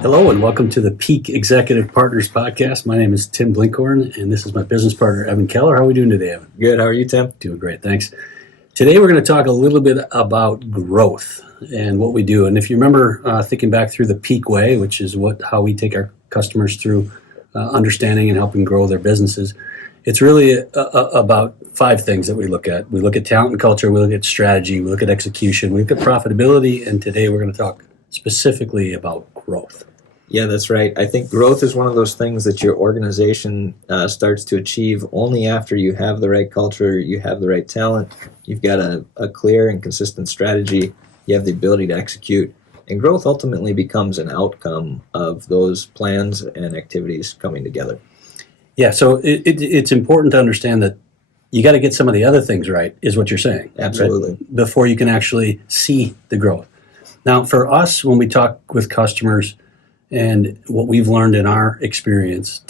Hello and welcome to the Peak Executive Partners Podcast. My name is Tim Blinkhorn and this is my business partner, Evan Keller. How are we doing today, Evan? Good. How are you, Tim? Doing great, thanks. Today we're going to talk a little bit about growth and what we do. And if you remember thinking back through the Peak Way, which is how we take our customers through understanding and helping grow their businesses, it's really about five things that we look at. We look at talent and culture, we look at strategy, we look at execution, we look at profitability, and today we're going to talk specifically about growth. Yeah, that's right. I think growth is one of those things that your organization starts to achieve only after you have the right culture, you have the right talent, you've got a clear and consistent strategy, you have the ability to execute, and growth ultimately becomes an outcome of those plans and activities coming together. Yeah, so it's important to understand that you got to get some of the other things right, is what you're saying. Absolutely. Right? Before you can actually see the growth. Now, for us, when we talk with customers and what we've learned in our experience,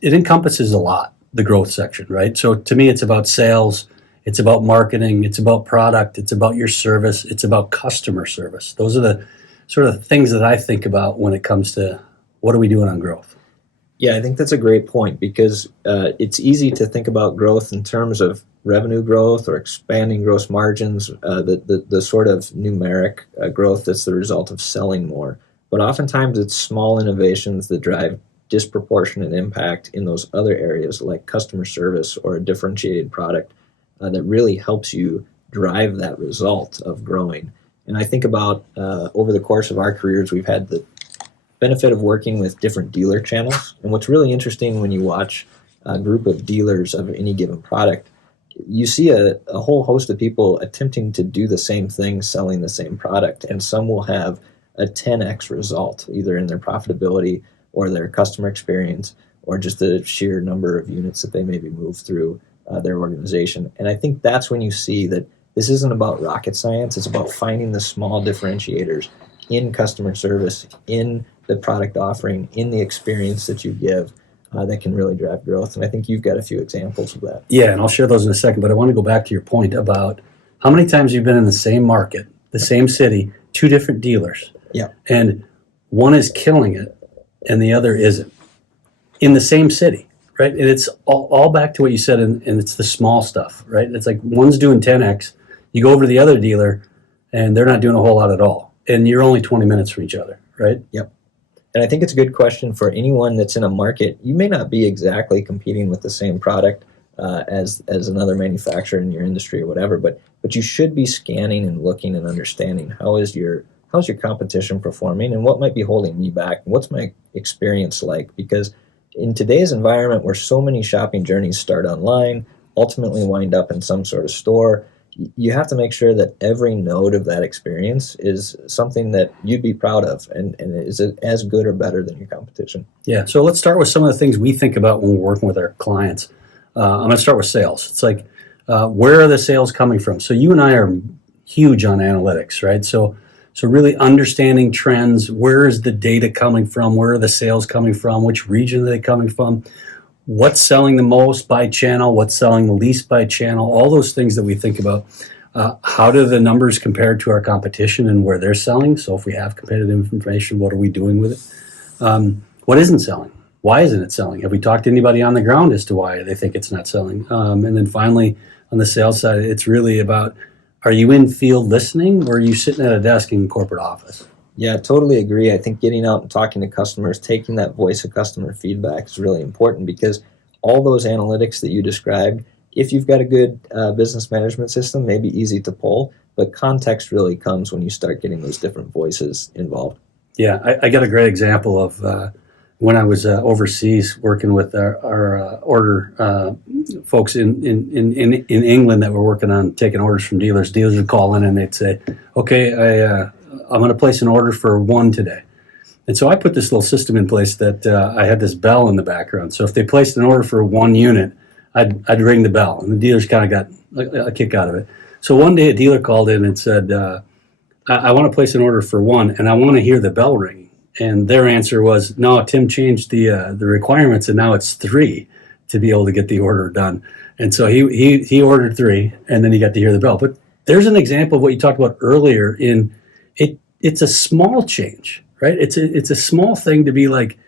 it encompasses a lot, the growth section, right? So to me, it's about sales, it's about marketing, it's about product, it's about your service, it's about customer service. Those are the sort of things that I think about when it comes to what are we doing on growth. Yeah, I think that's a great point because it's easy to think about growth in terms of revenue growth or expanding gross margins, the sort of numeric growth that's the result of selling more. But oftentimes it's small innovations that drive disproportionate impact in those other areas like customer service or a differentiated product that really helps you drive that result of growing. And I think about over the course of our careers, we've had the benefit of working with different dealer channels. And what's really interesting when you watch a group of dealers of any given product, you see a whole host of people attempting to do the same thing, selling the same product. And some will have a 10x result, either in their profitability or their customer experience, or just the sheer number of units that they maybe move through their organization. And I think that's when you see that this isn't about rocket science. It's about finding the small differentiators in customer service, in the product offering, in the experience that you give that can really drive growth. And I think you've got a few examples of that. Yeah, and I'll share those in a second, but I want to go back to your point about how many times you've been in the same market, the same city, two different dealers. Yeah. And one is killing it and the other isn't in the same city, right? And it's all back to what you said, and it's the small stuff, right? It's like one's doing 10x, you go over to the other dealer and they're not doing a whole lot at all. And you're only 20 minutes from each other, right? Yep. And I think it's a good question for anyone that's in a market. You may not be exactly competing with the same product as another manufacturer in your industry or whatever, but you should be scanning and looking and understanding how's your competition performing and what might be holding me back and what's my experience like. Because in today's environment where so many shopping journeys start online, ultimately wind up in some sort of store, you have to make sure that every node of that experience is something that you'd be proud of and is as good or better than your competition. Yeah, so let's start with some of the things we think about when we're working with our clients. I'm going to start with sales. It's like, where are the sales coming from? So you and I are huge on analytics, right? So really understanding trends, where is the data coming from? Where are the sales coming from? Which region are they coming from? What's selling the most by channel? What's selling the least by channel? All those things that we think about. How do the numbers compare to our competition and where they're selling? So if we have competitive information, what are we doing with it? What isn't selling? Why isn't it selling? Have we talked to anybody on the ground as to why they think it's not selling? And then finally, on the sales side, it's really about, are you in field listening or are you sitting at a desk in corporate office? Yeah, totally agree. I think getting out and talking to customers, taking that voice of customer feedback is really important because all those analytics that you described, if you've got a good business management system, may be easy to pull, but context really comes when you start getting those different voices involved. Yeah, I got a great example of when I was overseas working with our order folks in England that were working on taking orders from dealers. Dealers would call in and they'd say, okay, I'm going to place an order for one today. And so I put this little system in place that I had this bell in the background. So if they placed an order for one unit, I'd ring the bell. And the dealers kind of got a kick out of it. So one day a dealer called in and said, I want to place an order for one, and I want to hear the bell ringing. And their answer was, no, Tim changed the requirements, and now it's 3 to be able to get the order done. And so he ordered 3, and then he got to hear the bell. But there's an example of what you talked about earlier. It's a small change, right? It's a small thing to be like,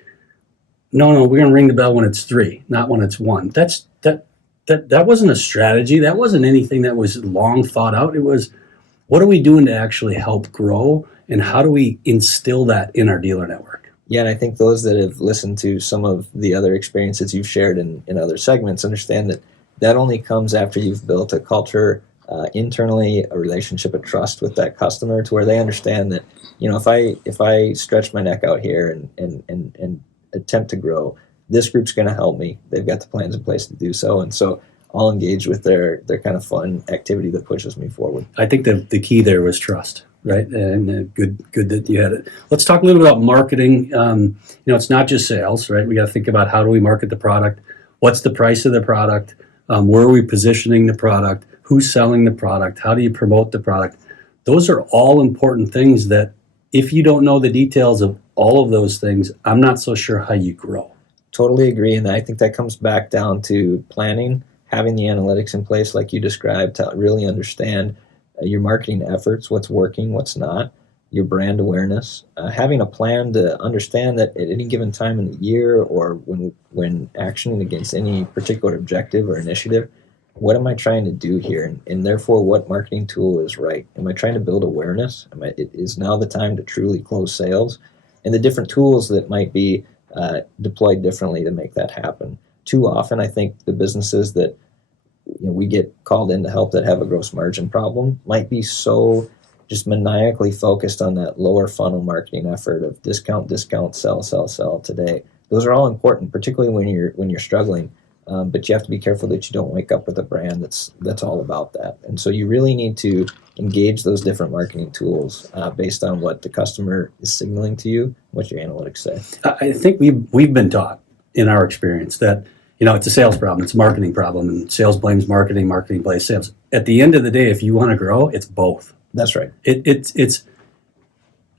no, we're going to ring the bell when it's 3, not when it's 1. That wasn't a strategy. That wasn't anything that was long thought out. It was, what are we doing to actually help grow, and how do we instill that in our dealer network? Yeah, and I think those that have listened to some of the other experiences you've shared in other segments understand that that only comes after you've built a culture internally, a relationship of trust with that customer, to where they understand that, if I stretch my neck out here and attempt to grow, this group's going to help me. They've got the plans in place to do so, and so I'll engage with their kind of fun activity that pushes me forward. I think the key there was trust, right? And good that you had it. Let's talk a little bit about marketing. It's not just sales, right? We got to think about, how do we market the product? What's the price of the product? Where are we positioning the product? Who's selling the product? How do you promote the product? Those are all important things that, if you don't know the details of all of those things, I'm not so sure how you grow. Totally agree, and I think that comes back down to planning, having the analytics in place like you described to really understand your marketing efforts, what's working, what's not, your brand awareness, having a plan to understand that at any given time in the year, or when actioning against any particular objective or initiative, what am I trying to do here, and therefore what marketing tool is right? Am I trying to build awareness? Is now the time to truly close sales? And the different tools that might be deployed differently to make that happen. Too often, I think the businesses that we get called in to help that have a gross margin problem might be so just maniacally focused on that lower funnel marketing effort of discount, sell today. Those are all important, particularly when you're struggling. But you have to be careful that you don't wake up with a brand that's all about that. And so you really need to engage those different marketing tools based on what the customer is signaling to you, what your analytics say. I think we've been taught in our experience that, it's a sales problem, it's a marketing problem, and sales blames marketing, marketing blames sales. At the end of the day, if you want to grow, it's both. That's right. It's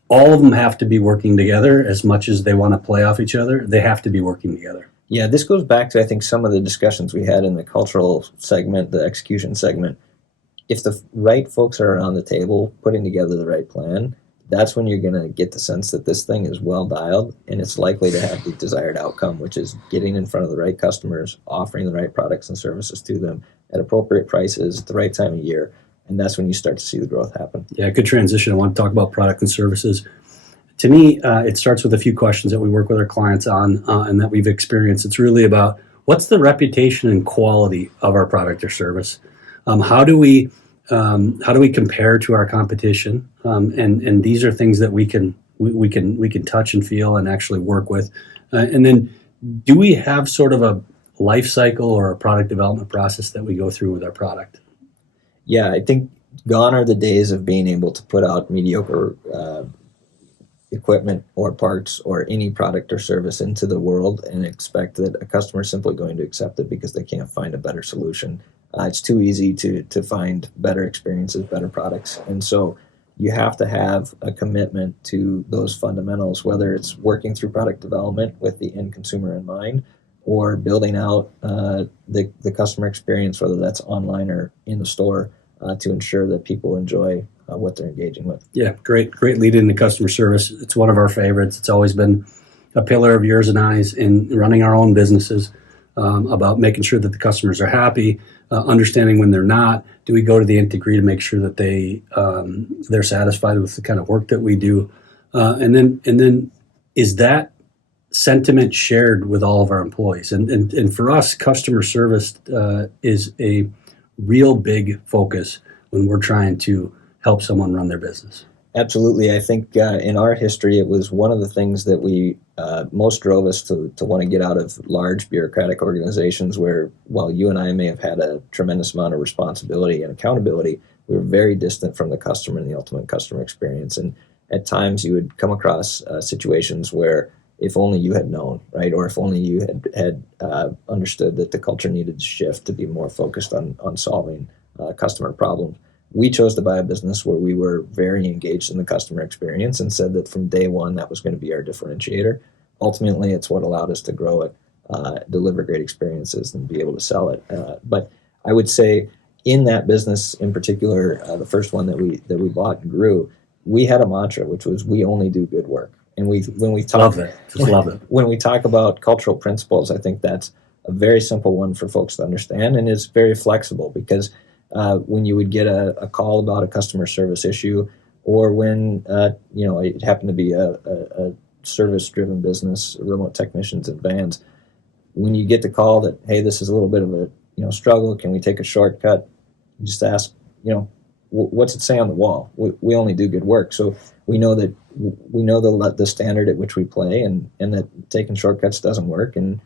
all of them have to be working together. As much as they want to play off each other, they have to be working together. Yeah, this goes back to, I think, some of the discussions we had in the cultural segment, the execution segment. If the right folks are around the table putting together the right plan, that's when you're going to get the sense that this thing is well dialed, and it's likely to have the desired outcome, which is getting in front of the right customers, offering the right products and services to them at appropriate prices at the right time of year. And that's when you start to see the growth happen. Yeah, good transition. I want to talk about product and services. To me, it starts with a few questions that we work with our clients on and that we've experienced. It's really about, what's the reputation and quality of our product or service? How do we compare to our competition? And these are things that we can touch and feel and actually work with. And then, do we have sort of a life cycle or a product development process that we go through with our product? Yeah, I think gone are the days of being able to put out mediocre equipment or parts or any product or service into the world and expect that a customer is simply going to accept it because they can't find a better solution. It's too easy to find better experiences, better products. And so you have to have a commitment to those fundamentals, whether it's working through product development with the end consumer in mind, or building out the customer experience, whether that's online or in the store, to ensure that people enjoy what they're engaging with. Yeah, great lead into customer service. It's one of our favorites. It's always been a pillar of yours and I's in running our own businesses, about making sure that the customers are happy, understanding when they're not. Do we go to the nth degree to make sure that they're satisfied with the kind of work that we do, and then is that sentiment shared with all of our employees? And for us, customer service is a real big focus when we're trying to help someone run their business. Absolutely. I think in our history, it was one of the things that we most drove us to want to get out of large bureaucratic organizations where, while you and I may have had a tremendous amount of responsibility and accountability, we were very distant from the customer and the ultimate customer experience. And at times you would come across situations where, if only you had known, right? Or if only you had understood that the culture needed to shift to be more focused on solving customer problems. We chose to buy a business where we were very engaged in the customer experience and said that from day one, that was going to be our differentiator. Ultimately, it's what allowed us to grow it, deliver great experiences, and be able to sell it. But I would say in that business in particular, the first one that we bought and grew, we had a mantra, which was, we only do good work. And when we talk Love that. Just love it. when we talk about cultural principles, I think that's a very simple one for folks to understand, and it's very flexible because when you would get a call about a customer service issue, or when it happened to be a service-driven business, remote technicians and vans, when you get the call that, hey, this is a little bit of a struggle, can we take a shortcut? You just ask, what's it say on the wall? We only do good work, so we know the standard at which we play, and that taking shortcuts doesn't work. And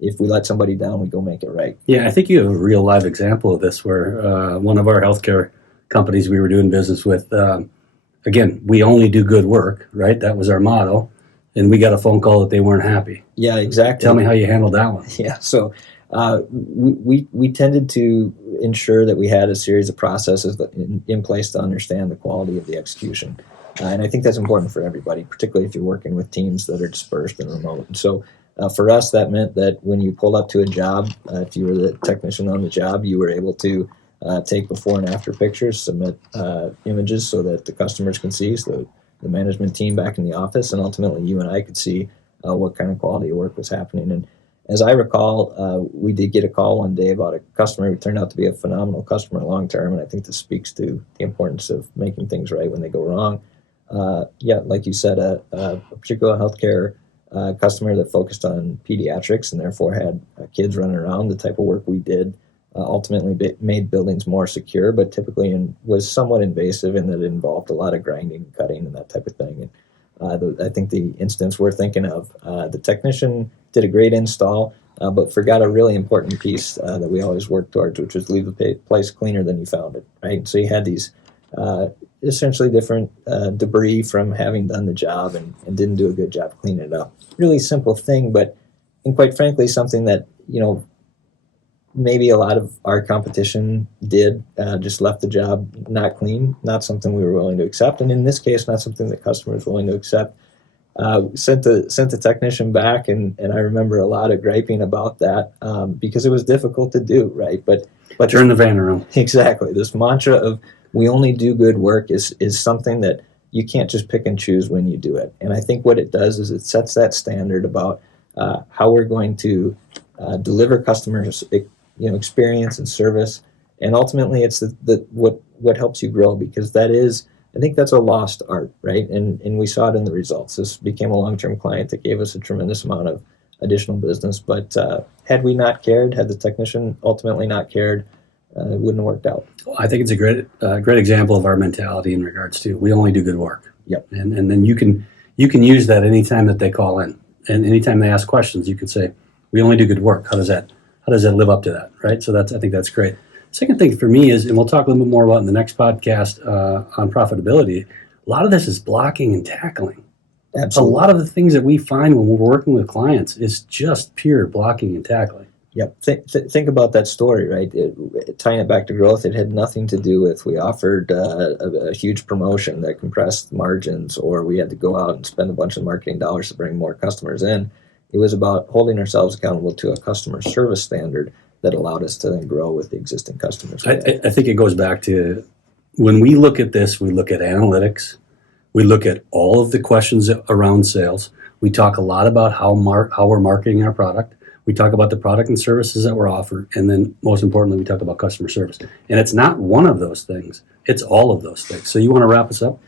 if we let somebody down, we go make it right. Yeah, I think you have a real live example of this where one of our healthcare companies we were doing business with, again, we only do good work, right? That was our motto. And we got a phone call that they weren't happy. Yeah, exactly. Tell me how you handled that one. Yeah, so we tended to ensure that we had a series of processes in place to understand the quality of the execution. And I think that's important for everybody, particularly if you're working with teams that are dispersed and remote. And so for us, that meant that when you pulled up to a job, if you were the technician on the job, you were able to take before and after pictures, submit images so that the customers can see, so the management team back in the office, and ultimately you and I could see what kind of quality of work was happening. And as I recall, we did get a call one day about a customer who turned out to be a phenomenal customer long term, and I think this speaks to the importance of making things right when they go wrong. Like you said, a particular healthcare customer that focused on pediatrics and therefore had kids running around. The type of work we did ultimately made buildings more secure, but typically was somewhat invasive in that it involved a lot of grinding, cutting, and that type of thing. And I think the instance we're thinking of, the technician did a great install, but forgot a really important piece that we always work towards, which was leave the place cleaner than you found it. Right, so you had these essentially different debris from having done the job and didn't do a good job cleaning it up. Really simple thing, and quite frankly, something that maybe a lot of our competition did, just left the job not clean, not something we were willing to accept, and in this case, not something that customers were willing to accept. Sent the technician back, and I remember a lot of griping about that because it was difficult to do, right? But turn the van around. Exactly. This mantra of we only do good work is something that you can't just pick and choose when you do it. And I think what it does is it sets that standard about how we're going to deliver customers experience and service, and ultimately it's what helps you grow, because I think that's a lost art, right? And we saw it in the results. This became a long-term client that gave us a tremendous amount of additional business, but had we not cared, had the technician ultimately not cared, it wouldn't have worked out. I think it's a great example of our mentality in regards to we only do good work. Yep. And then you can use that anytime that they call in, and anytime they ask questions, you can say we only do good work. How does that live up to that, right? So I think that's great. Second thing for me is, and we'll talk a little bit more about in the next podcast on profitability, a lot of this is blocking and tackling. Absolutely. A lot of the things that we find when we're working with clients is just pure blocking and tackling. Yep. Think about that story, right? Tying it back to growth, it had nothing to do with we offered a huge promotion that compressed margins, or we had to go out and spend a bunch of marketing dollars to bring more customers in. It was about holding ourselves accountable to a customer service standard that allowed us to then grow with the existing customers. I think it goes back to when we look at this, we look at analytics, we look at all of the questions around sales. We talk a lot about how we're marketing our product. We talk about the product and services that we're offered, and then most importantly, we talk about customer service. And it's not one of those things; it's all of those things. So you want to wrap us up?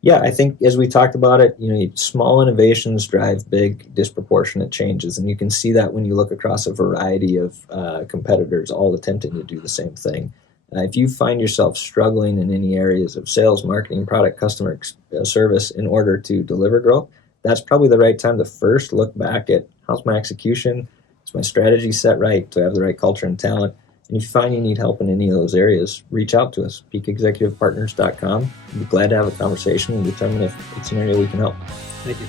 Yeah, I think as we talked about it, small innovations drive big, disproportionate changes, and you can see that when you look across a variety of competitors, all attempting to do the same thing. If you find yourself struggling in any areas of sales, marketing, product, customer service in order to deliver growth, that's probably the right time to first look back at how's my execution, is my strategy set right, do I have the right culture and talent? And if you find you need help in any of those areas, reach out to us, peakexecutivepartners.com. We'd be glad to have a conversation and determine if it's an area we can help. Thank you.